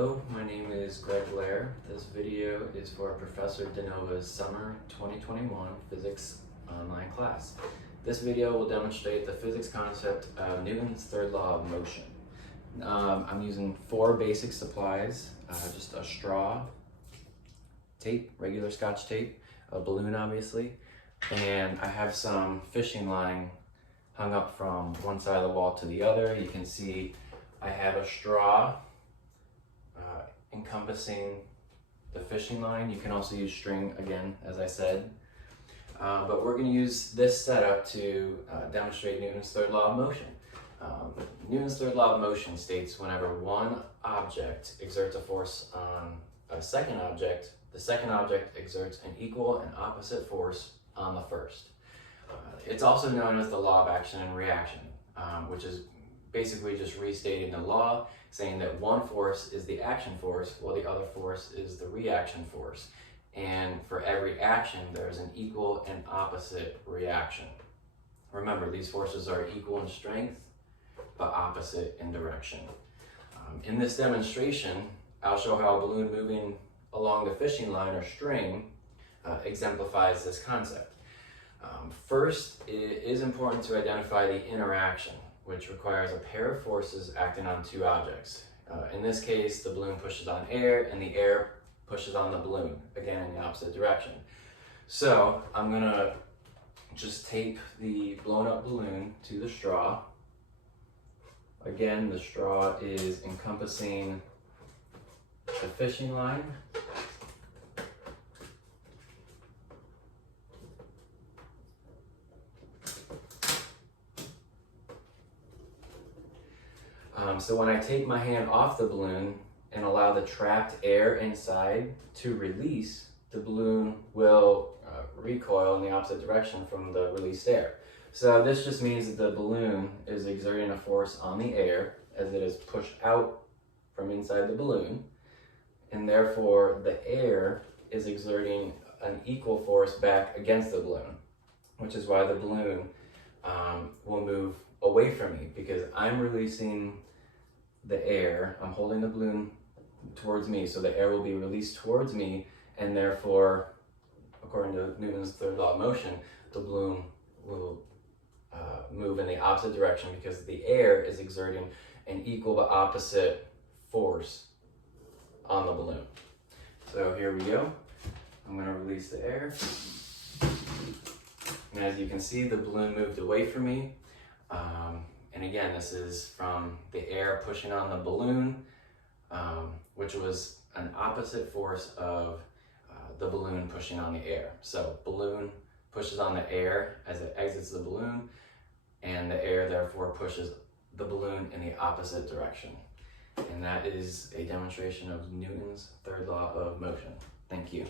Hello, my name is Greg Lair. This video is for Professor DeNova's Summer 2021 Physics Online class. This video will demonstrate the physics concept of Newton's third law of motion. I'm using 4 basic supplies, just a straw, tape, regular Scotch tape, a balloon obviously, and I have some fishing line hung up from one side of the wall to the other. You can see I have a straw encompassing the fishing line. You can also use string again, as I said. But we're going to use this setup to demonstrate Newton's third law of motion. Newton's third law of motion states whenever one object exerts a force on a second object, the second object exerts an equal and opposite force on the first. It's also known as the law of action and reaction, which is basically just restating the law, saying that one force is the action force while the other force is the reaction force. And for every action, there's an equal and opposite reaction. Remember, these forces are equal in strength, but opposite in direction. In this demonstration, I'll show how a balloon moving along the fishing line or string exemplifies this concept. First, it is important to identify the interaction, which requires a pair of forces acting on 2 objects. In this case, the balloon pushes on air and the air pushes on the balloon, again in the opposite direction. So I'm gonna just tape the blown up balloon to the straw. Again, the straw is encompassing the fishing line. So when I take my hand off the balloon and allow the trapped air inside to release, the balloon will recoil in the opposite direction from the released air. So this just means that the balloon is exerting a force on the air as it is pushed out from inside the balloon, and therefore the air is exerting an equal force back against the balloon, which is why the balloon will move away from me, because I'm releasing the air. I'm holding the balloon towards me, so the air will be released towards me, and therefore, according to Newton's third law of motion, the balloon will move in the opposite direction because the air is exerting an equal but opposite force on the balloon. So here we go. I'm going to release the air. And as you can see, the balloon moved away from me. And again, this is from the air pushing on the balloon, which was an opposite force of the balloon pushing on the air. So balloon pushes on the air as it exits the balloon, and the air therefore pushes the balloon in the opposite direction. And that is a demonstration of Newton's third law of motion. Thank you.